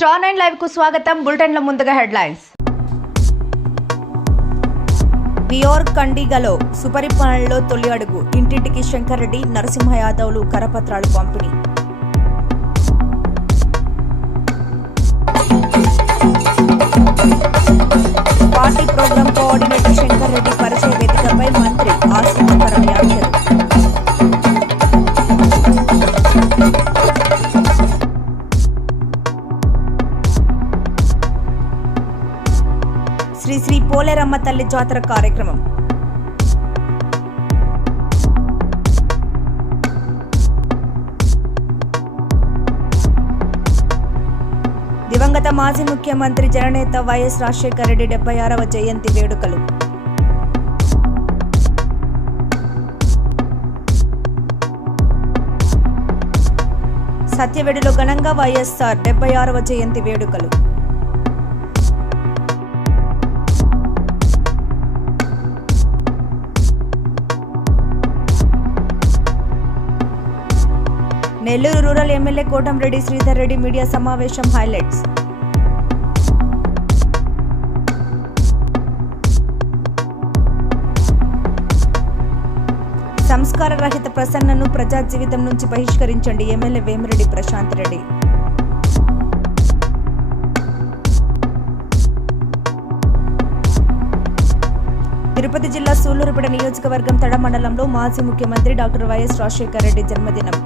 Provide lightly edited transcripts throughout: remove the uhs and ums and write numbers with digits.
Star 9 live కు స్వాగతం. Bulletin లో ముందుగా హెడ్లైన్స్. బియోర్ కండిగలో సుపరిపాలనలో తొలి అడుగు. ఇంటింటికి శంకర్ రెడ్డి, నరసింహ యాదవ్లు కరపత్రాలు పంపిణీ. Party programme coordinator Shankar Reddy పరిచయ వేదికపై మంత్రి ఆసీమకర వ్యాఖ్యలు. శ్రీ పోలేరమ్మ తల్లి జాతర కార్యక్రమం. దివంగత మాజీ ముఖ్యమంత్రి జననేత వైఎస్ రాజశేఖర రెడ్డి 76వ జయంతి వేడుకలు. సత్యవేడులో ఘనంగా వైఎస్ఆర్ 76వ జయంతి వేడుకలు. Nellore rural MLA Kotamreddy Sridhar Reddy media సమావేశం హైలైట్స్. సంస్కార రహిత ప్రసన్నను ప్రజా జీవితం నుంచి బహిష్కరించండి ఎమ్మెల్యే వేమిరెడ్డి ప్రశాంత్ రెడ్డి. తిరుపతి జిల్లా సూళ్లూరుపేట నియోజకవర్గం తడ మండలంలో మాజీ ముఖ్యమంత్రి డాక్టర్ వైఎస్ రాజశేఖర రెడ్డి జన్మదినం.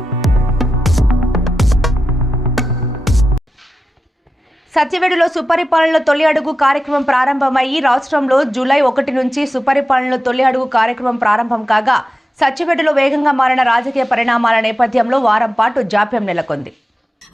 సత్యవేడులో సుపరిపాలనలో తొలి అడుగు కార్యక్రమం ప్రారంభమయ్యి రాష్ట్రంలో జూలై 1 నుంచి సుపరిపాలనలో తొలి అడుగు కార్యక్రమం ప్రారంభం కాగా సత్యవేడులో వేగంగా మారిన రాజకీయ పరిణామాల నేపథ్యంలో వారం పాటు జాప్యం నెలకొంది.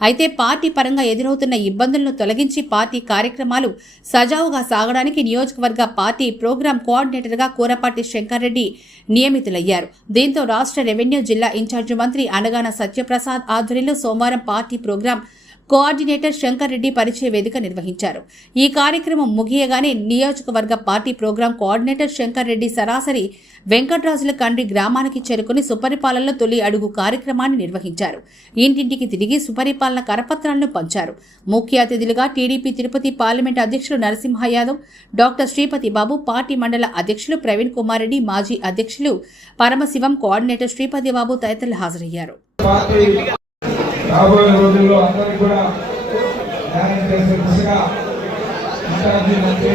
అయితే పార్టీ పరంగా ఎదురవుతున్న ఇబ్బందులను తొలగించి పార్టీ కార్యక్రమాలు సజావుగా సాగడానికి నియోజకవర్గ పార్టీ ప్రోగ్రాం కోఆర్డినేటర్గా కూరపాటి శంకర్ రెడ్డి నియమితులయ్యారు. దీంతో రాష్ట్ర రెవెన్యూ జిల్లా ఇన్ఛార్జి మంత్రి అనగాన సత్యప్రసాద్ ఆధ్వర్యంలో సోమవారం party programme coordinator Shankar Reddy పరిచయ వేదిక నిర్వహించారు. ఈ కార్యక్రమం ముగియగానే నియోజకవర్గ party programme coordinator Shankar Reddy సరాసరి వెంకట్రాజుల కండ్రి గ్రామానికి చేరుకుని సుపరిపాలనలో తొలి అడుగు కార్యక్రమాన్ని నిర్వహించారు. ఇంటింటికి తిరిగి సుపరిపాలన కరపత్రాలను పంచారు. ముఖ్య అతిథులుగా టీడీపీ తిరుపతి పార్లమెంట్ అధ్యక్షులు నరసింహ యాదవ్, డాక్టర్ శ్రీపతి బాబు, పార్టీ మండల అధ్యక్షులు ప్రవీణ్ కుమార్ రెడ్డి, మాజీ అధ్యక్షులు పరమశివం, కోఆర్డినేటర్ శ్రీపతి బాబు తదితరులు హాజరయ్యారు. రాబోయే రోజుల్లో అందరికీ కూడా న్యాయం చేసే దిశగా ఇన్ఛార్జి మంత్రి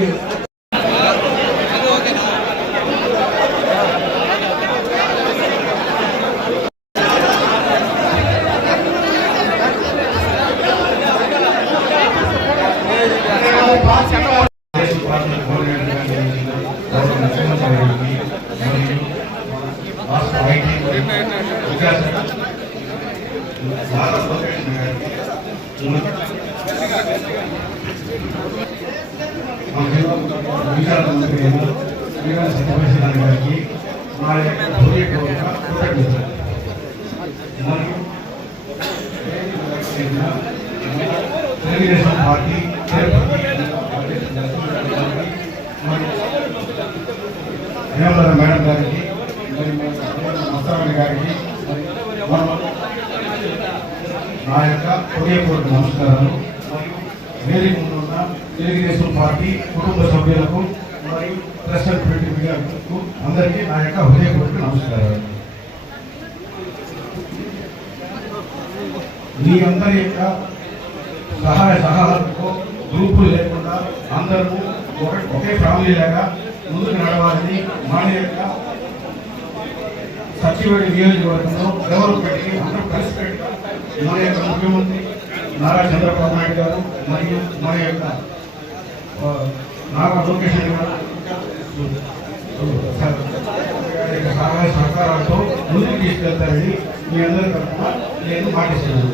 గారికి మా తెలుగుదేశం పార్టీ మేడం గారికి మస్తారాణి గారికి నా యొక్క హృదయపూర్వక నమస్కారాలు. వేదిక ముందు ఉన్న తెలుగుదేశం పార్టీ కుటుంబ సభ్యులకు మరియు ప్రెస్ అండ్ ప్రింట్ మీడియాకు అందరికీ నా యొక్క హృదయపూర్వక నమస్కారాలు. మీ అందరి యొక్క సహాయ సహకారంతో గ్రూపులు లేకుండా అందరూ ఒకే ఫ్యామిలీ లాగా ముందుకు నడవాలని మన యొక్క సచివేడి నియోజకవర్గంలో డెవలప్మెంట్కి అందరూ కలిసిపెట్టి మన యొక్క ముఖ్యమంత్రి నారా చంద్రబాబు నాయుడు గారు మరియు మన యొక్క నారా లోకేష్ గారు సహాయ సహకారాలతో ముందుకు తీసుకెళ్తారని మీ అందరి తరఫున నేను మాటిస్తున్నాను.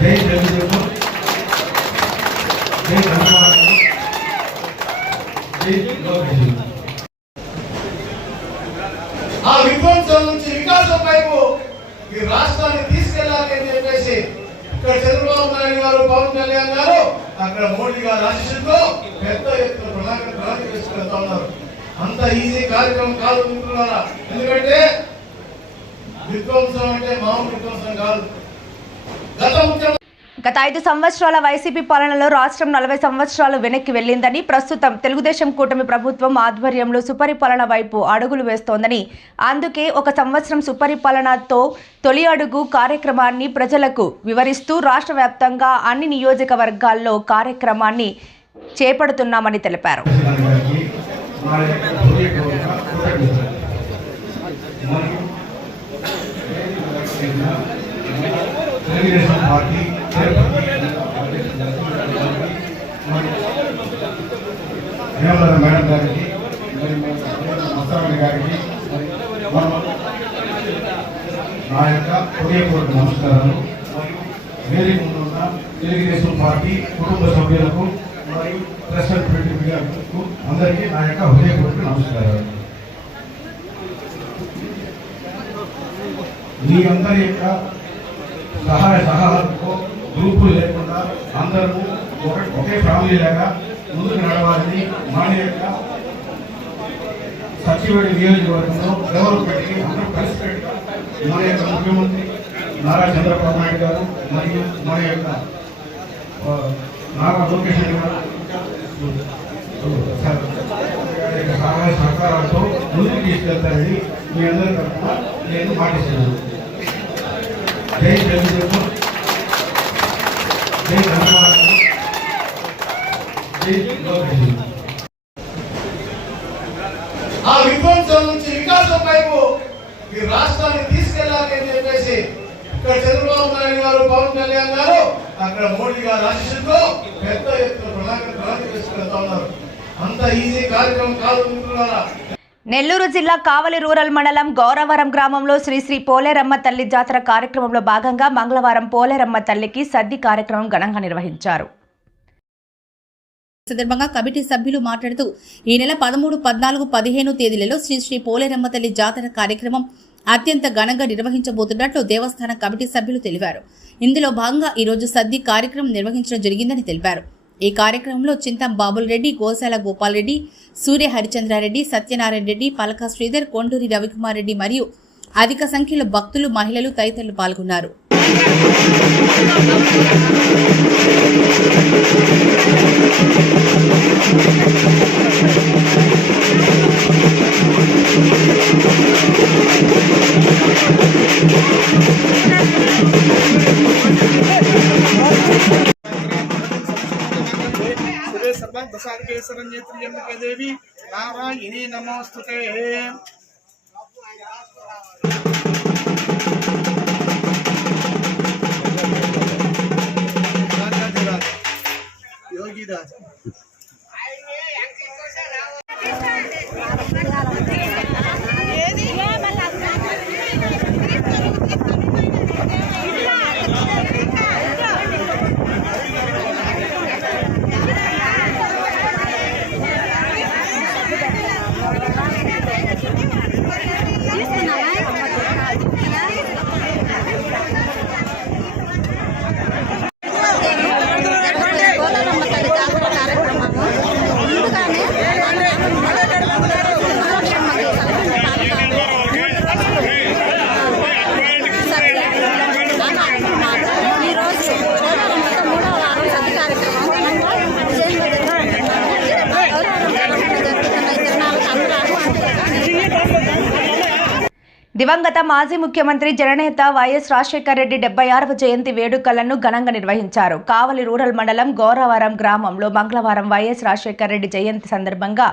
జై తెలుగుదేశం, జై ధన్యవాదాలు, జై లోకేష్. ఆ విధ్వంసం నుంచి వికాసం వైపు ఈ రాష్ట్రాన్ని తీసుకెళ్లాలి అని చెప్పేసి ఇక్కడ చంద్రబాబు నాయుడు గారు, పవన్ కళ్యాణ్ గారు, అక్కడ మోడీ గారు ఆశీస్సులతో పెద్ద ఎత్తున ప్రణాళిక తీసుకెళ్తా ఉన్నారు. అంత ఈజీ కార్యక్రమం కాదు అనుకుంటున్నారా? ఎందుకంటే విధ్వంసం అంటే మామూలు విధ్వంసం కాదు. గత ముఖ్యమంత్రి గత 5 సంవత్సరాల వైసీపీ పాలనలో రాష్ట్రం 40 సంవత్సరాలు వెనక్కి వెళ్లిందని, ప్రస్తుతం తెలుగుదేశం కూటమి ప్రభుత్వం ఆధ్వర్యంలో సుపరిపాలన వైపు అడుగులు వేస్తోందని, అందుకే ఒక సంవత్సరం సుపరిపాలనతో తొలి అడుగు కార్యక్రమాన్ని ప్రజలకు వివరిస్తూ రాష్ట్ర వ్యాప్తంగా అన్ని నియోజకవర్గాల్లో కార్యక్రమాన్ని చేపడుతున్నామని తెలిపారు. తెలుగుదేశం పార్టీ హేమలత మేడం గారికి, మస్తారాణి గారికి నా యొక్క హృదయపూర్వక నమస్కారాలు. మరియు వేదిక ముందున్న తెలుగుదేశం పార్టీ కుటుంబ సభ్యులకు మరియు ప్రెస్ అండ్ ప్రింట్ మీడియాకు అందరికీ నా యొక్క హృదయపూర్వక నమస్కారాలు. మీ అందరి యొక్క సహాయ సహాయాలతో గ్రూపులు లేకుండా అందరూ ఒకే ఫ్యామిలీ లాగా ముందుకు నడవాలని మన యొక్క సచివేడి నియోజకవర్గంలో డెవలప్మెంట్కి అందరూ కలిసిపెట్టుగా మన యొక్క ముఖ్యమంత్రి నారా చంద్రబాబు నాయుడు గారు మరియు మన యొక్క నారా లోకేష్ గారు సహాయ సహకారాలతో ముందుకు తీసుకెళ్తారని మీ అందరి తరఫున నేను మాటిస్తున్నాను. జై తెలుగుదేశం, జై ధన్యవాదాలు, జై లోకేష్. ఆ విధ్వంసం నుంచి వికాసం వైపు ఈ రాష్ట్రాన్ని తీసుకెళ్లాలి అని చెప్పేసి ఇక్కడ చంద్రబాబు నాయుడు గారు, పవన్ కళ్యాణ్ గారు, అక్కడ మోడీ గారు ఆశీస్సులతో పెద్ద ఎత్తున ప్రణాళిక తీసుకెళ్తా ఉన్నారు. అంత ఈజీ కార్యక్రమం కాదు మిత్రులారా. నెల్లూరు జిల్లా కావలి రూరల్ మండలం గౌరవరం గ్రామంలో శ్రీ పోలేరమ్మ తల్లి జాతర కార్యక్రమంలో భాగంగా మంగళవారం పోలేరమ్మ తల్లికి సద్ది కార్యక్రమం ఘనంగా నిర్వహించారు. సందర్భంగా కమిటీ సభ్యులు మాట్లాడుతూ ఈ నెల 13, 14, 15 తేదీలలో శ్రీ పోలేరమ్మ తల్లి జాతర కార్యక్రమం అత్యంత ఘనంగా నిర్వహించబోతున్నట్లు దేవస్థాన కమిటీ సభ్యులు తెలిపారు. ఇందులో భాగంగా ఈరోజు సద్ది కార్యక్రమం నిర్వహించడం జరిగిందని తెలిపారు. ఈ కార్యక్రమంలో చింతం బాబుల్ రెడ్డి, గోశాల గోపాల్ రెడ్డి, సూర్య హరిచంద్రారెడ్డి, సత్యనారాయణ రెడ్డి, పలక శ్రీధర్, కొండూరి రవికుమార్ రెడ్డి మరియు అధిక సంఖ్యలో భక్తులు, మహిళలు తదితరులు పాల్గొన్నారు. देवी नारायणी नमोस्तुते। योगीदास దివంగత మాజీ ముఖ్యమంత్రి జననేత వైఎస్ రాజశేఖర రెడ్డి 76వ జయంతి వేడుకలను ఘనంగా నిర్వహించారు. కావలి రూరల్ మండలం గౌరవరం గ్రామంలో మంగళవారం వైఎస్ రాజశేఖర రెడ్డి జయంతి సందర్భంగా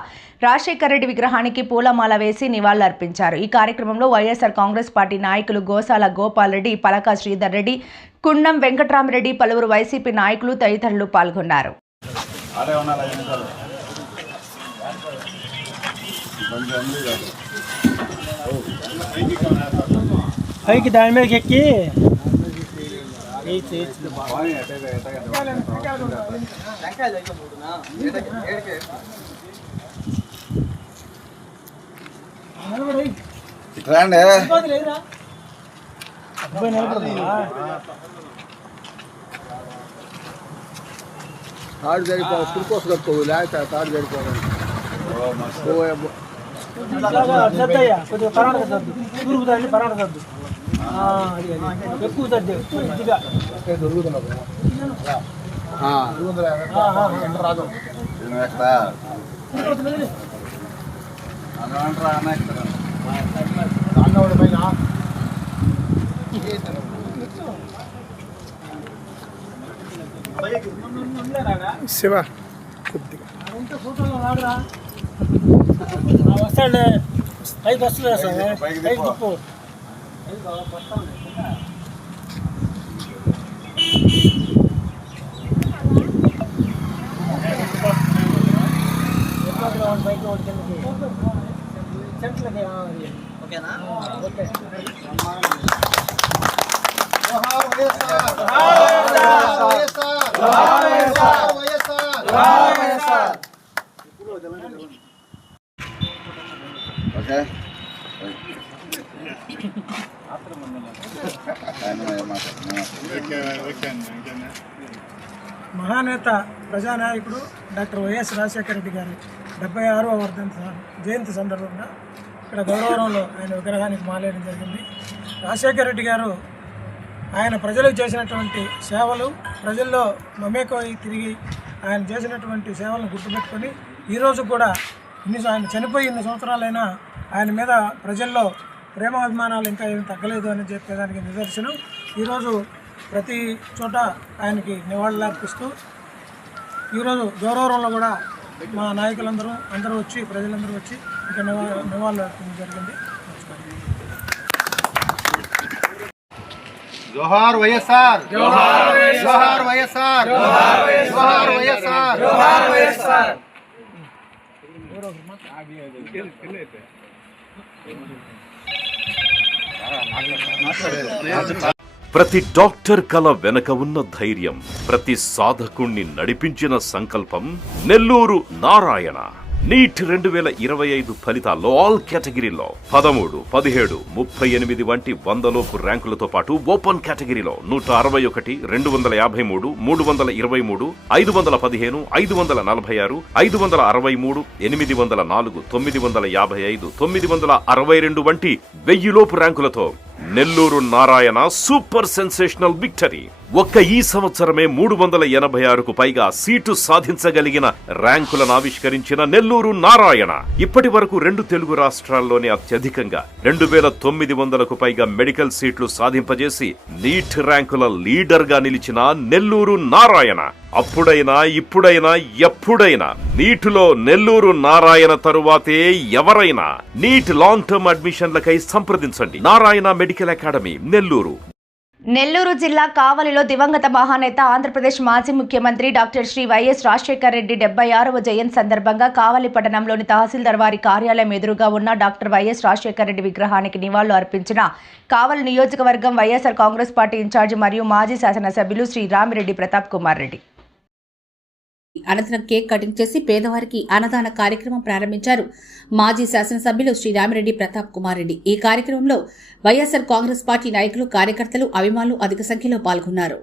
రాజశేఖర రెడ్డి విగ్రహానికి పూలమాల వేసి నివాళులర్పించారు. ఈ కార్యక్రమంలో వైఎస్ఆర్ కాంగ్రెస్ పార్టీ నాయకులు గోశాల గోపాల్ రెడ్డి, పలక శ్రీధర్ రెడ్డి, కుండం వెంకట్రామరెడ్డి, పలువురు వైసీపీ నాయకులు తదితరులు పాల్గొన్నారు. పైకి దాని మీద ఎక్కి తాడు జరిపో పురుకోసు కట్టుకోవు లేక తాడు జరిపోవాలి. కొద్దిగా పరాణ కద్దు, తూర్పు దాన్ని పరాణ కద్దు. ఎక్కువ తగ్గే కొద్దిగా శివ కొద్దిగా ఫోటోలో రాడురా వస్తాడే పైకి వస్తుందా సార్ పైకి తిప్పు ఓకేనా ఓకే ఓకే మహానేత ప్రజానాయకుడు డాక్టర్ వైఎస్ రాజశేఖర రెడ్డి గారి 76వ జయంతి సందర్భంగా ఇక్కడ గౌరవరంలో ఆయన విగ్రహానికి మాలేయడం జరిగింది. రాజశేఖర రెడ్డి గారు ఆయన ప్రజలకు చేసినటువంటి సేవలు, ప్రజల్లో మమేకమై తిరిగి ఆయన చేసినటువంటి సేవలను గుర్తుపెట్టుకొని ఈరోజు కూడా ఆయన చనిపోయి ఇన్ని సంవత్సరాలైనా ఆయన మీద ప్రజల్లో ప్రేమాభిమానాలు ఇంకా ఏమి తగ్గలేదు అని చెప్పేదానికి నిదర్శనం. ఈరోజు ప్రతి చోట ఆయనకి నివాళులు అర్పిస్తూ ఈరోజు గౌరవరంలో కూడా మా నాయకులందరూ వచ్చి ప్రజలందరూ వచ్చి ఇక్కడ నివాళులు అర్పించడం జరిగింది. జోహార్ వైఎస్ఆర్, జోహార్ వైఎస్ఆర్, జోహార్ వైఎస్ఆర్, జోహార్ వైఎస్ఆర్. ప్రతి డాక్టర్ కల వెనక ఉన్న ధైర్యం, ప్రతి సాధకుణ్ణి నడిపించిన సంకల్పం నెల్లూరు నారాయణ. నీట్ 2025 ఫలితాల్లో ఆల్ కేటగిరీలో 13, 17, 38 వంటి 100లోపు ర్యాంకులతో పాటు ఓపెన్ కేటగిరీలో 161, 253, 323, 515, 546, 563, 804, 955, 962 వంటి 1000లోపు ర్యాంకులతో Nellore Narayana super sensational victory. ఒక్క ఈ సంవత్సరమే 386కు పైగా సీటు సాధించగలిగిన ర్యాంకులను ఆవిష్కరించిన నెల్లూరు నారాయణ ఇప్పటి వరకు 2 తెలుగు రాష్ట్రాల్లోనే అత్యధికంగా 2900కు పైగా మెడికల్ సీట్లు సాధింపజేసి నీట్ ర్యాంకుల లీడర్ గా నిలిచిన నెల్లూరు నారాయణ అప్పుడైనా ఇప్పుడైనా ఎప్పుడైనా నీటిలో నెల్లూరు నారాయణ తరువాతే ఎవరైనా. నీట్ లాంగ్ టర్మ్ అడ్మిషన్లకై సంప్రదించండి. Narayana medical academy, Nellore. నెల్లూరు జిల్లా కావలిలో దివంగత మహానేత ఆంధ్రప్రదేశ్ మాజీ ముఖ్యమంత్రి డాక్టర్ శ్రీ వైఎస్ రాజశేఖర రెడ్డి 76వ జయంతి సందర్భంగా కావలి పట్టణంలోని తహసీల్దార్ వారి కార్యాలయం ఎదురుగా ఉన్న డాక్టర్ వైఎస్ రాజశేఖర రెడ్డి విగ్రహానికి నివాళులు అర్పించిన కావలి నియోజకవర్గం వైఎస్ఆర్ కాంగ్రెస్ పార్టీ ఇన్ఛార్జి మరియు మాజీ శాసనసభ్యులు శ్రీ రామిరెడ్డి ప్రతాప్ కుమార్ రెడ్డి. అనంతరం కేక్ కటింగ్ చేసి పేదవారికి అన్నదాన కార్యక్రమం ప్రారంభించారు మాజీ శాసనసభ్యులు శ్రీ రామిరెడ్డి ప్రతాప్ కుమార్ రెడ్డి. ఈ కార్యక్రమంలో వైఎస్ఆర్ కాంగ్రెస్ పార్టీ నాయకులు, కార్యకర్తలు, అభిమానులు అధిక సంఖ్యలో పాల్గొన్నారు.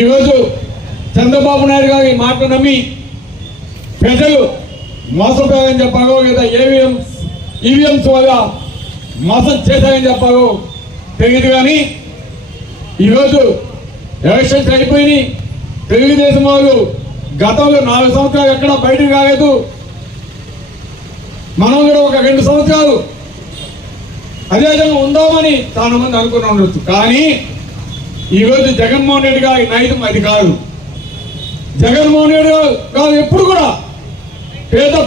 ఈరోజు చంద్రబాబు నాయుడు గారి మాట నమ్మి ప్రజలు మోసపోయారని చెప్పారో లేదా ఈవీఎంస్ వల్ల మోసం చేశారని చెప్పారో తెలియదు. కానీ ఈరోజు ఎలక్షన్స్ అయిపోయి తెలుగుదేశం వాళ్ళు గతంలో 4 సంవత్సరాలు ఎక్కడ బయటకు రాలేదు. మనం కూడా ఒక 2 సంవత్సరాలు అదేవిధంగా ఉందామని చాలా మంది అనుకుని ఉండొచ్చు. కానీ ఈరోజు జగన్మోహన్ రెడ్డి గారి నైజం అది కాదు. జగన్మోహన్ రెడ్డి గారు ఎప్పుడు కూడా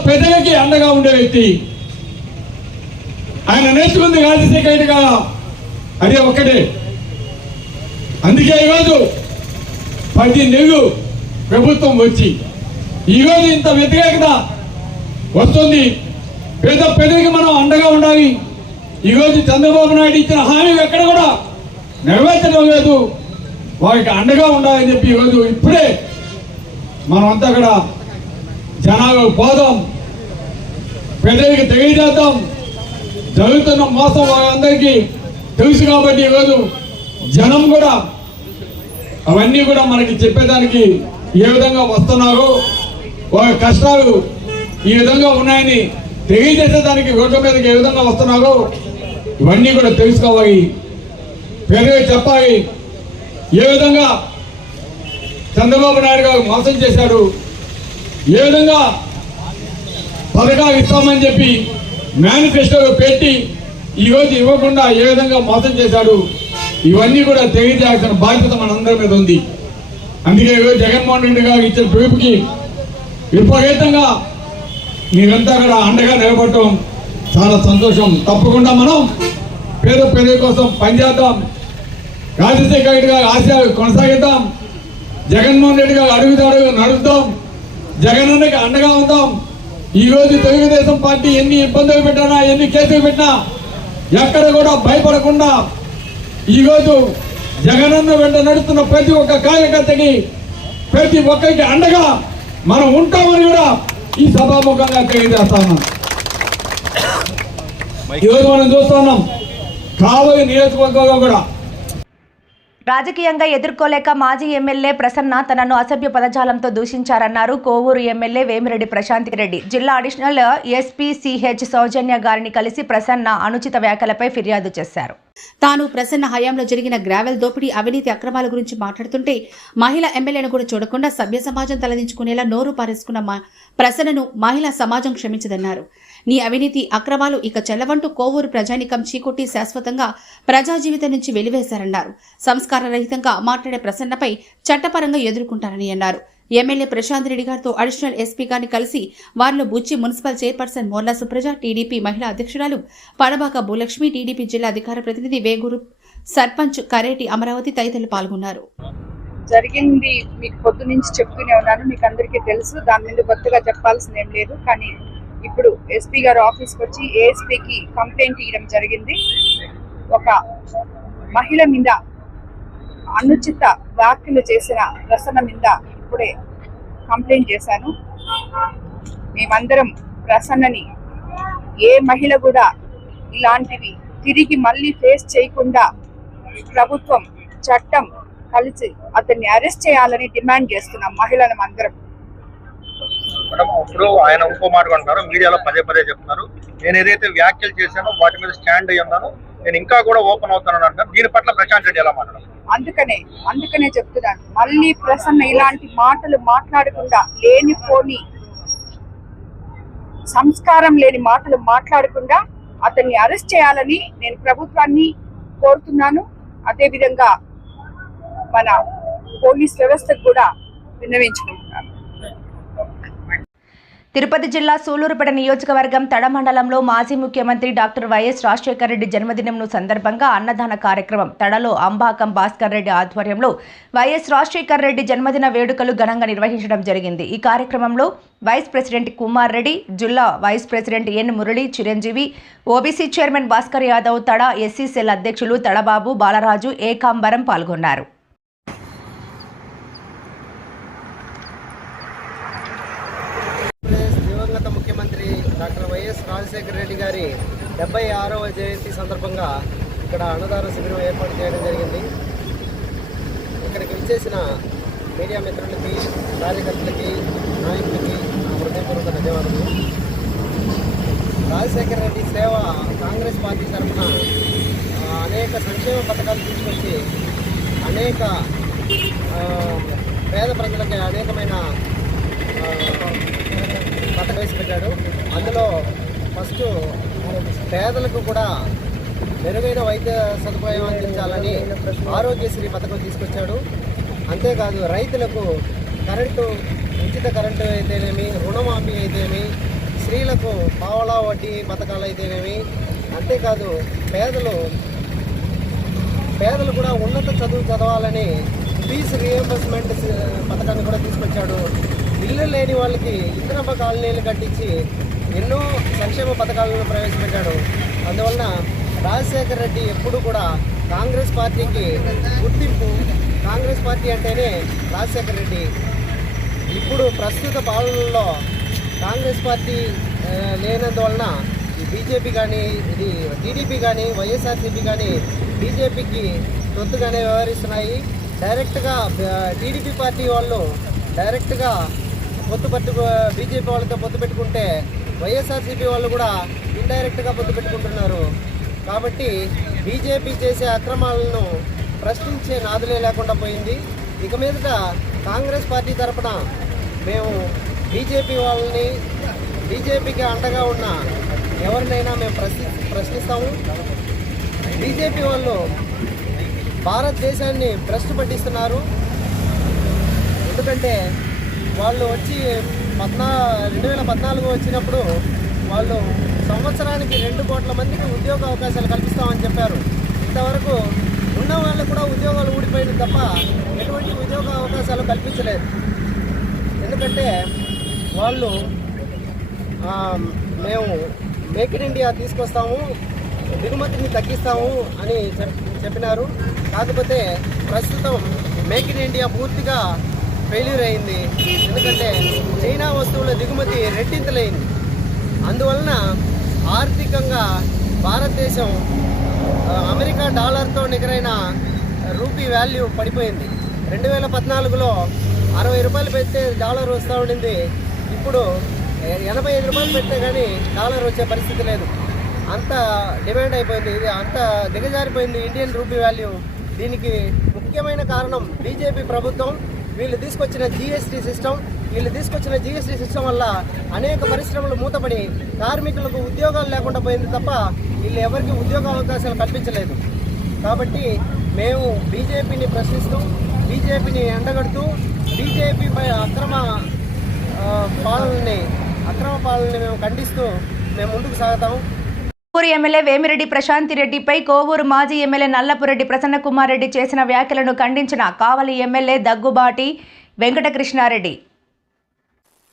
పేదలకి అండగా ఉండే వ్యక్తి. ఆయన నేర్చుకుంది రాజశేఖర రెడ్డి గారు అదే ఒక్కటే. అందుకే ఈరోజు 10 నెలలు ప్రభుత్వం వచ్చి ఈరోజు ఇంత వ్యతిరేకత వస్తుంది. పేదలకి మనం అండగా ఉండాలి. ఈరోజు చంద్రబాబు నాయుడు ఇచ్చిన హామీలు ఎక్కడ కూడా నెరవేర్చడం లేదు. వారికి అండగా ఉండాలని చెప్పి ఈరోజు ఇప్పుడే మనమంతా కూడా జనాలు పోదాం, ప్రజలకి తెలియజేద్దాం. జరుగుతున్న మోసం వాళ్ళందరికీ తెలుసు కాబట్టి ఈరోజు జనం కూడా అవన్నీ కూడా మనకి చెప్పేదానికి ఏ విధంగా వస్తున్నారో వాళ్ళ కష్టాలు ఈ విధంగా ఉన్నాయని తెలియజేసేదానికి రోడ్ల మీదకి ఏ విధంగా వస్తున్నారో ఇవన్నీ కూడా తెలుసుకోవాలి, పెద్దగా చెప్పాలి. ఏ విధంగా చంద్రబాబు నాయుడు గారు మోసం చేశాడు, ఏ విధంగా పథకాలు ఇస్తామని చెప్పి మేనిఫెస్టోలో పెట్టి ఈరోజు ఇవ్వకుండా ఏ విధంగా మోసం చేశాడు, ఇవన్నీ కూడా తెలియజేయాల్సిన బాధ్యత మనందరి మీద ఉంది. అందుకే ఈరోజు జగన్మోహన్ రెడ్డి గారు ఇచ్చిన పిలుపుకి విపరీతంగా మీరంతా కూడా అండగా నిలబడటం చాలా సంతోషం. తప్పకుండా మనం పేద ప్రజల కోసం పనిచేద్దాం, రాజశేఖర రెడ్డి గారి ఆశయాలు కొనసాగిద్దాం, జగన్మోహన్ రెడ్డి గారు అడుగుదాడుగా నడుద్దాం, జగనన్నకి అండగా ఉందాం. ఈరోజు తెలుగుదేశం పార్టీ ఎన్ని ఇబ్బందులు పెట్టినా, ఎన్ని కేసులు పెట్టినా ఎక్కడ కూడా భయపడకుండా ఈరోజు జగనన్న వెంట నడుస్తున్న ప్రతి ఒక్క కార్యకర్తకి, ప్రతి ఒక్కరికి అండగా మనం ఉంటామని కూడా ఈ సభాముఖంగా తెలియజేస్తాను. ఈరోజు మనం చూస్తున్నాం కావలి నియోజకవర్గంలో కూడా రాజకీయంగా ఎదుర్కోలేక మాజీ ఎమ్మెల్యే ప్రసన్న తనను అసభ్య పదజాలంతో దూషించారన్నారు కోవూరు ఎమ్మెల్యే వేమిరెడ్డి ప్రశాంత్ రెడ్డి. జిల్లా అడిషనల్ ఎస్పీ సిహెచ్ సౌజన్య గారిని కలిసి ప్రసన్న అనుచిత వ్యాఖ్యలపై ఫిర్యాదు చేశారు. తాను ప్రసన్న హయాంలో జరిగిన గ్రావెల్ దోపిడీ, అవినీతి అక్రమాల గురించి మాట్లాడుతుంటే మహిళా ఎమ్మెల్యేను కూడా చూడకుండా సభ్య సమాజం తలదించుకునేలా నోరు పారేసుకున్న ప్రసన్నను మహిళా సమాజం క్షమించదన్నారు. నీ అవినీతి అక్రమాలు ఇక చెల్లవంటూ కోవూరు ప్రజానికం చీకొట్టి శాశ్వతంగా ప్రజా జీవితం నుంచి వెలివేశారన్నారు. సంస్కార రహితంగా మాట్లాడే ప్రసన్నపై చట్టపరంగా ఎదుర్కొంటారని అన్నారు. ఎమ్మెల్యే ప్రశాంత్ రెడ్డి గారితో అడిషనల్ ఎస్పీ గారిని కలిసి వారిలో Buchi municipal chairperson Morla Supraja, TDP మహిళా అధ్యక్షురాలు పడబాక భూలక్ష్మి, టీడీపీ జిల్లా అధికార ప్రతినిధి వేగూరు సర్పంచ్ కరేటి అమరావతి తదితరులు పాల్గొన్నారు. జరిగింది మీకు పొద్దు నుంచి చెప్తూనే ఉన్నాను, మీకు అందరికీ తెలుసు. దాని మీద కొత్తగా చెప్పాల్సింది ఏం లేదు. కానీ ఇప్పుడు ఎస్పీ గారు ఆఫీస్కి వచ్చి ఏఎస్పీకి కంప్లైంట్ ఇవ్వడం జరిగింది. ఒక మహిళ మీద అనుచిత వ్యాఖ్యలు చేసిన ప్రసన్న మీద ఇప్పుడే కంప్లైంట్ చేశాను. మేమందరం ప్రసన్నని, ఏ మహిళ కూడా ఇలాంటివి తిరిగి మళ్ళీ ఫేస్ చేయకుండా ప్రభుత్వం, చట్టం కలిసి అతన్ని అరెస్ట్ చేయాలని డిమాండ్ చేస్తున్నాం మహిళలం అందరం. మేడం, ఇప్పుడు ఆయన ఇంకో మాట అంటున్నారు, మీడియాలో పదే పదే చెప్తున్నారు, నేను ఏదైతే వ్యాఖ్యలు చేశానో వాటి మీద స్టాండ్ అయ్యి ఉన్నాను, నేను ఇంకా కూడా ఓపెన్ అవుతాను అంటారు. దీని పట్ల ప్రశాంత్ రెడ్డి ఎలా మాట్లాడారు? అందుకనే చెప్తున్నాను, మళ్ళీ ప్రసన్న ఇలాంటి మాటలు మాట్లాడకుండా, లేనిపోని సంస్కారం లేని మాటలు మాట్లాడకుండా అతన్ని అరెస్ట్ చేయాలని నేను ప్రభుత్వాన్ని కోరుతున్నాను. అదేవిధంగా మన పోలీస్ వ్యవస్థకు కూడా విన్నవించుకుంటున్నాను. తిరుపతి జిల్లా సూలూరుపేట నియోజకవర్గం తడ మండలంలో మాజీ ముఖ్యమంత్రి డాక్టర్ వైఎస్ రాజశేఖర రెడ్డి జన్మదినం సందర్భంగా అన్నదాన కార్యక్రమం తడలో అంబాకం భాస్కర్ రెడ్డి ఆధ్వర్యంలో వైఎస్ రాజశేఖర రెడ్డి జన్మదిన వేడుకలు ఘనంగా నిర్వహించడం జరిగింది. ఈ కార్యక్రమంలో వైస్ ప్రెసిడెంట్ కుమార్ రెడ్డి, జిల్లా vice president N Murali, Chiranjeevi, OBC chairman Bhaskar Yadav, Tada SC cell అధ్యక్షులు తడబాబు, బాలరాజు, ఏకాంబరం పాల్గొన్నారు. దివంగత ముఖ్యమంత్రి డాక్టర్ వైఎస్ రాజశేఖర రెడ్డి గారి 76వ జయంతి సందర్భంగా ఇక్కడ అన్నదాన శిబిరం ఏర్పాటు చేయడం జరిగింది. ఇక్కడికి విచ్చేసిన మీడియా మిత్రులకి, కార్యకర్తలకి, నాయకులకి హృదయపూర్వక ధన్యవాదాలు. రాజశేఖర రెడ్డి సేవ కాంగ్రెస్ పార్టీ తరఫున అనేక సంక్షేమ పథకాలు తీసుకొచ్చి అనేక పేద ప్రజలకి అనేకమైన పథకం వేసిపెట్టాడు. అందులో ఫస్ట్ పేదలకు కూడా మెరుగైన వైద్య సదుపాయం అందించాలని ఆరోగ్యశ్రీ పథకం తీసుకొచ్చాడు. అంతేకాదు రైతులకు ఉచిత కరెంటు అయితేనేమి, రుణమాఫీ అయితేనేమి, స్త్రీలకు పావలా వడ్డీ పథకాలు అయితేనేమి, అంతేకాదు పేదలు కూడా ఉన్నత చదువు చదవాలని ఫీజు రీఎంబర్స్మెంట్ పథకాన్ని కూడా తీసుకొచ్చాడు. ఇల్లు లేని వాళ్ళకి ఇందిరమ్మ కాలనీలు కట్టించి ఎన్నో సంక్షేమ పథకాలను ప్రవేశపెట్టాడు. అందువలన రాజశేఖర రెడ్డి ఎప్పుడు కూడా కాంగ్రెస్ పార్టీకి గుర్తింపు. కాంగ్రెస్ పార్టీ అంటేనే రాజశేఖర రెడ్డి. ఇప్పుడు ప్రస్తుత పాలనలో కాంగ్రెస్ పార్టీ లేనందువలన బీజేపీ కానీ, ఇది టీడీపీ కానీ, వైఎస్ఆర్సీపీ కానీ బీజేపీకి తొత్తుగానే వ్యవహరిస్తున్నాయి. డైరెక్ట్గా టీడీపీ పార్టీ వాళ్ళు డైరెక్ట్గా బీజేపీ వాళ్ళతో పొత్తు పెట్టుకుంటే వైఎస్ఆర్సీపీ వాళ్ళు కూడా ఇండైరెక్ట్గా పొత్తు పెట్టుకుంటున్నారు. కాబట్టి బీజేపీ చేసే అక్రమాలను ప్రశ్నించే నాదులే లేకుండా పోయింది. ఇక మీదట కాంగ్రెస్ పార్టీ తరఫున మేము బీజేపీకి అండగా ఉన్న ఎవరినైనా మేము ప్రశ్నిస్తాము. బీజేపీ వాళ్ళు భారతదేశాన్ని భ్రష్టు పట్టిస్తున్నారు. ఎందుకంటే వాళ్ళు వచ్చి 2014 వచ్చినప్పుడు వాళ్ళు సంవత్సరానికి 2 కోట్ల మందికి ఉద్యోగ అవకాశాలు కల్పిస్తామని చెప్పారు. ఇంతవరకు ఉన్న వాళ్ళు కూడా ఉద్యోగాలు ఊడిపోయింది తప్ప ఎటువంటి ఉద్యోగ అవకాశాలు కల్పించలేదు. ఎందుకంటే వాళ్ళు మేము మేక్ ఇన్ ఇండియా తీసుకొస్తాము, దిగుమతిని తగ్గిస్తాము అని చెప్పినారు. కాకపోతే ప్రస్తుతం మేక్ ఇన్ ఇండియా పూర్తిగా ఫెయిల్యూర్ అయింది. ఎందుకంటే చైనా వస్తువుల దిగుమతి రెట్టింతలైంది. అందువలన ఆర్థికంగా భారతదేశం అమెరికా డాలర్తో నిగరైన రూపీ వాల్యూ పడిపోయింది. 2014లో 60 రూపాయలు పెడితే డాలర్ వస్తూ ఉండింది. ఇప్పుడు 85 రూపాయలు పెడితే కానీ డాలర్ వచ్చే పరిస్థితి లేదు. అంత డిమాండ్ అయిపోయింది. ఇది అంత దిగజారిపోయింది ఇండియన్ రూపీ వాల్యూ. దీనికి ముఖ్యమైన కారణం బీజేపీ ప్రభుత్వం. వీళ్ళు తీసుకొచ్చిన జిఎస్టీ సిస్టమ్ వల్ల అనేక పరిశ్రమలు మూతపడి కార్మికులకు ఉద్యోగాలు లేకుండా పోయింది తప్ప వీళ్ళు ఎవరికి ఉద్యోగ అవకాశాలు కల్పించలేదు. కాబట్టి మేము బీజేపీని ప్రశ్నిస్తూ, బీజేపీని ఎండగడుతూ, బీజేపీపై అక్రమ పాలనని మేము ఖండిస్తూ మేము ముందుకు సాగుతాము. కోవూరు ఎమ్మెల్యే వేమిరెడ్డి ప్రశాంతి రెడ్డిపై కోవూరు మాజీ ఎమ్మెల్యే నల్లపురెడ్డి ప్రసన్నకుమార్ రెడ్డి చేసిన వ్యాఖ్యలను ఖండించిన కావలి ఎమ్మెల్యే దగ్గుబాటి వెంకటకృష్ణారెడ్డి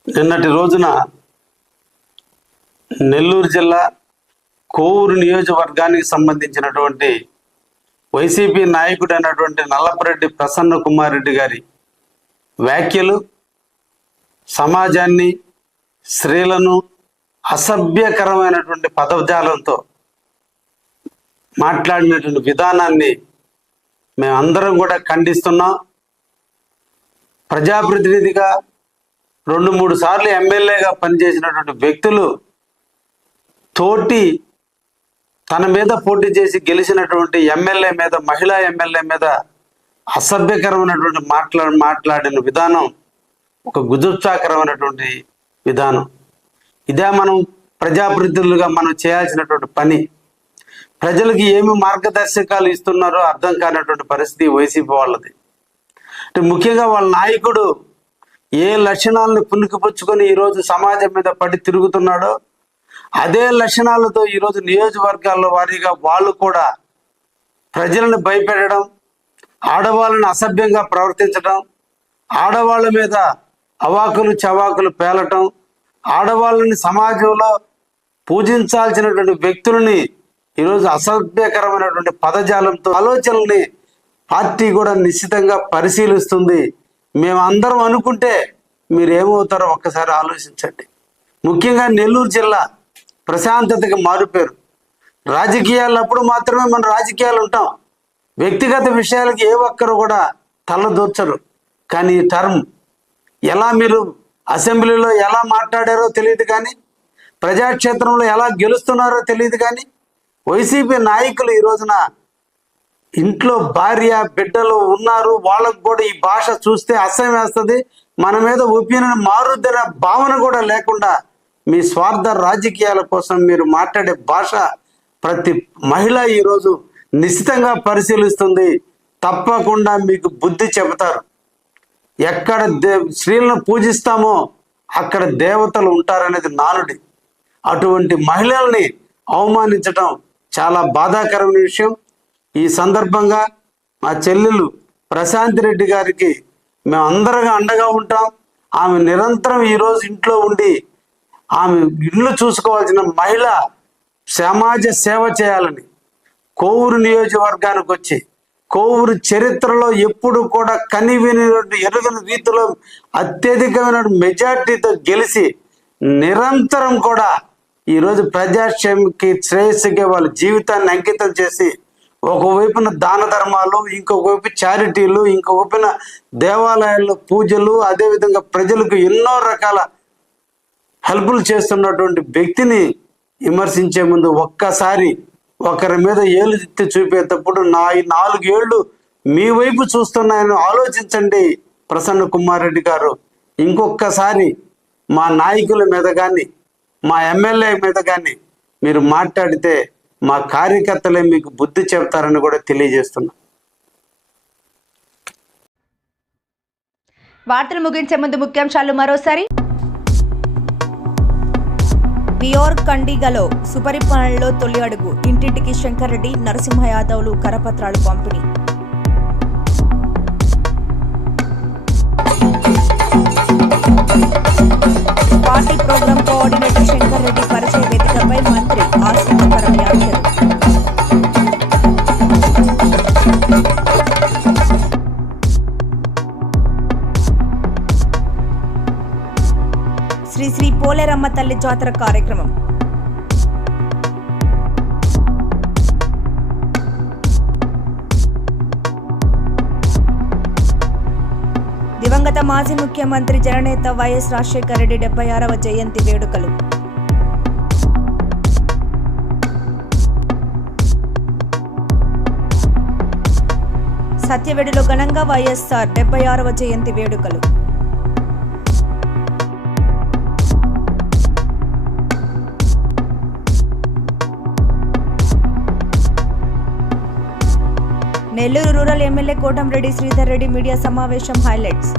నిన్నటి రోజున నెల్లూరు జిల్లా కోవూరు నియోజకవర్గానికి సంబంధించినటువంటి వైసీపీ నాయకుడైనటువంటి నల్లపురెడ్డి ప్రసన్నకుమార్ రెడ్డి గారి వ్యాఖ్యలు సమాజాన్ని, స్త్రీలను అసభ్యకరమైనటువంటి పదజాలంతో మాట్లాడినటువంటి విధానాన్ని మేమందరం కూడా ఖండిస్తున్నాం. ప్రజాప్రతినిధిగా 2-3 సార్లు ఎమ్మెల్యేగా పనిచేసినటువంటి వ్యక్తులు తన మీద పోటీ చేసి గెలిచినటువంటి ఎమ్మెల్యే మీద, మహిళా ఎమ్మెల్యే మీద అసభ్యకరమైనటువంటి మాట్లాడిన విధానం ఒక గుజుత్సాకరమైనటువంటి విధానం. ఇదే మనం ప్రజాప్రతినిధులుగా మనం చేయాల్సినటువంటి పని. ప్రజలకు ఏమి మార్గదర్శకాలు ఇస్తున్నారో అర్థం కానటువంటి పరిస్థితి వైసీపీ వాళ్ళది. అంటే ముఖ్యంగా వాళ్ళ నాయకుడు ఏ లక్షణాలను పుణికిపుచ్చుకొని ఈరోజు సమాజం మీద పడి తిరుగుతున్నాడో అదే లక్షణాలతో ఈరోజు నియోజకవర్గాల్లో వారీగా వాళ్ళు కూడా ప్రజలను భయపెట్టడం, ఆడవాళ్ళని అసభ్యంగా ప్రవర్తించడం, ఆడవాళ్ళ మీద అవాకులు చవాకులు పేలటం, ఆడవాళ్ళని సమాజంలో పూజించాల్సినటువంటి వ్యక్తులని ఈరోజు అసభ్యకరమైనటువంటి పదజాలంతో ఆలోచనల్ని పార్టీ కూడా నిశ్చితంగా పరిశీలిస్తుంది. మేమందరం అనుకుంటే మీరేమవుతారో ఒక్కసారి ఆలోచించండి. ముఖ్యంగా నెల్లూరు జిల్లా ప్రశాంతతకి మారుపేరు. రాజకీయాలప్పుడు మాత్రమే మన రాజకీయాలు ఉంటాం. వ్యక్తిగత విషయాలకి ఏ ఒక్కరు కూడా తలదూర్చరు. కానీ ఈ టర్మ్ ఎలా మీరు అసెంబ్లీలో ఎలా మాట్లాడారో తెలియదు, కానీ ప్రజాక్షేత్రంలో ఎలా గెలుస్తున్నారో తెలియదు. కానీ వైసీపీ నాయకులు ఈ రోజున ఇంట్లో భార్య బిడ్డలు ఉన్నారు, వాళ్ళకు కూడా ఈ భాష చూస్తే అసహ్యం వేస్తుంది, మన మీద ఒపీనియన్ మారుద్దనే భావన కూడా లేకుండా మీ స్వార్థ రాజకీయాల కోసం మీరు మాట్లాడే భాష ప్రతి మహిళ ఈరోజు నిశ్చితంగా పరిశీలిస్తుంది. తప్పకుండా మీకు బుద్ధి చెబుతారు. ఎక్కడ స్త్రీలను పూజిస్తామో అక్కడ దేవతలు ఉంటారనేది నానుడి. అటువంటి మహిళల్ని అవమానించడం చాలా బాధాకరమైన విషయం. ఈ సందర్భంగా మా చెల్లెలు ప్రశాంతి రెడ్డి గారికి మేము అందరం అండగా ఉంటాం. ఆమె నిరంతరం ఈరోజు ఇంట్లో ఉండి ఆమె ఇల్లు చూసుకోవాల్సిన మహిళ సమాజ సేవ చేయాలని కోవూరు నియోజకవర్గానికి వచ్చి కోవూరు చరిత్రలో ఎప్పుడు కూడా కనివిని ఎరుగని రీతిలో అత్యధికమైన మెజార్టీతో గెలిచి నిరంతరం కూడా ఈరోజు ప్రజాక్షేమకి శ్రేయస్సుకి వాళ్ళ జీవితాన్ని అంకితం చేసి ఒకవైపున దాన ధర్మాలు, ఇంకొక వైపు చారిటీలు, ఇంకొక వైపున దేవాలయాల్లో పూజలు, అదేవిధంగా ప్రజలకు ఎన్నో రకాల హెల్ప్లు చేస్తున్నటువంటి వ్యక్తిని విమర్శించే ముందు ఒక్కసారి ఒకరి మీద ఏలు ఎత్తి చూపేటప్పుడు నా ఈ 4 ఏళ్ళు మీ వైపు చూస్తున్నాయని ఆలోచించండి ప్రసన్న కుమార్ రెడ్డి గారు. ఇంకొకసారి మా నాయకుల మీద కానీ మా ఎమ్మెల్యే మీద కానీ మీరు మాట్లాడితే మా కార్యకర్తలే మీకు బుద్ధి చెప్తారని కూడా తెలియజేస్తున్నా. వార్తలు ముగించే ముందు ముఖ్యాంశాలు మరోసారి. బియోర్ కండిగలో సుపరిపాలనలో తొలి అడుగు, ఇంటింటికి శంకర్ రెడ్డి, నరసింహ యాదవ్లు కరపత్రాలు పంపిణీ. Party programme coordinator Shankar Reddy పరిచయ వేదికపై మంత్రి ఆసక్తికర వ్యాఖ్యలు. శ్రీ శ్రీ పోలేరమ్మ తల్లి జాతర కార్యక్రమం. దివంగత మాజీ ముఖ్యమంత్రి జననేత వైఎస్ రాజశేఖర రెడ్డి 76వ జయంతి వేడుకలు. సత్యవేడులో ఘనంగా వైఎస్ఆర్ 76వ జయంతి వేడుకలు. Nellore rural MLA Kotamreddy Sridhar Reddy media సమావేశం హైలైట్స్.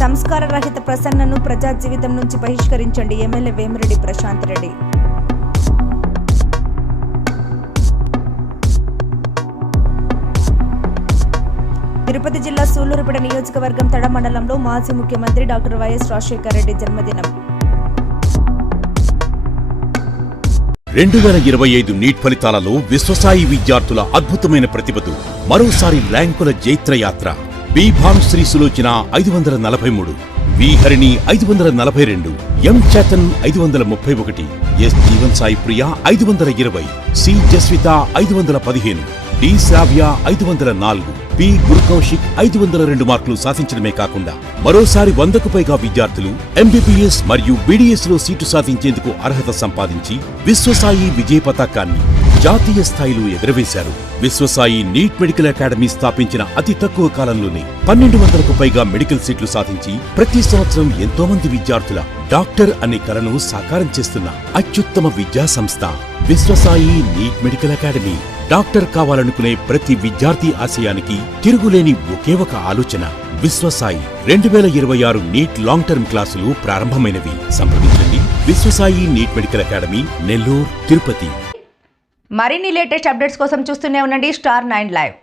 సంస్కార రహిత ప్రసన్నను ప్రజా జీవితం నుంచి బహిష్కరించండి, ఎమ్మెల్యే వేమిరెడ్డి ప్రశాంత్ రెడ్డి. తిరుపతి జిల్లా సూళ్లూరుపేట నియోజకవర్గం తడ మండలంలో మాజీ ముఖ్యమంత్రి డాక్టర్ వైఎస్ రాజశేఖర రెడ్డి జన్మదినం. 2025 నీట్ ఫలితాలలో విశ్వసాయి విద్యార్థుల అద్భుతమైన ప్రతిభతో మరోసారి ర్యాంకుల జైత్రయాత్ర. B Bhanusri Sulochana 543, V Harini 542, M Chetan 531, S Jeevan Sai Priya 520, C Jaswitha 515, D Sravya 504, P Gurukaushik 502 మార్కులు సాధించడమే కాకుండా మరోసారి 100కు పైగా విద్యార్థులు ఎంబీబీఎస్ మరియు బీడీఎస్ లో సీటు సాధించేందుకు అర్హత సంపాదించి విశ్వసాయి విజయ పతాకాన్ని జాతీయ స్థాయిలో ఎగరవేశారు. విశ్వసాయి నీట్ మెడికల్ అకాడమీ స్థాపించిన అతి తక్కువ కాలంలోనే 1200కు పైగా మెడికల్ సీట్లు సాధించి ప్రతి సంవత్సరం ఎంతో మంది విద్యార్థుల డాక్టర్ అనే కలను సాకారం చేస్తున్న అత్యుత్తమ విద్యా సంస్థ Viswasai neat medical academy. Doctor కావాలనుకునే ప్రతి విద్యార్థి ఆశయానికి తిరుగులేని ఒకే ఒక ఆలోచన విశ్వసాయి. 2026 నీట్ లాంగ్ టర్మ్ క్లాసులు ప్రారంభమైనవి. సంప్రదించండి Viswasai neat medical academy, Nellore, Tirupati. మరిన్ని లేటెస్ట్ అప్డేట్స్ కోసం చూస్తూనే ఉండండి స్టార్ 9 లైవ్.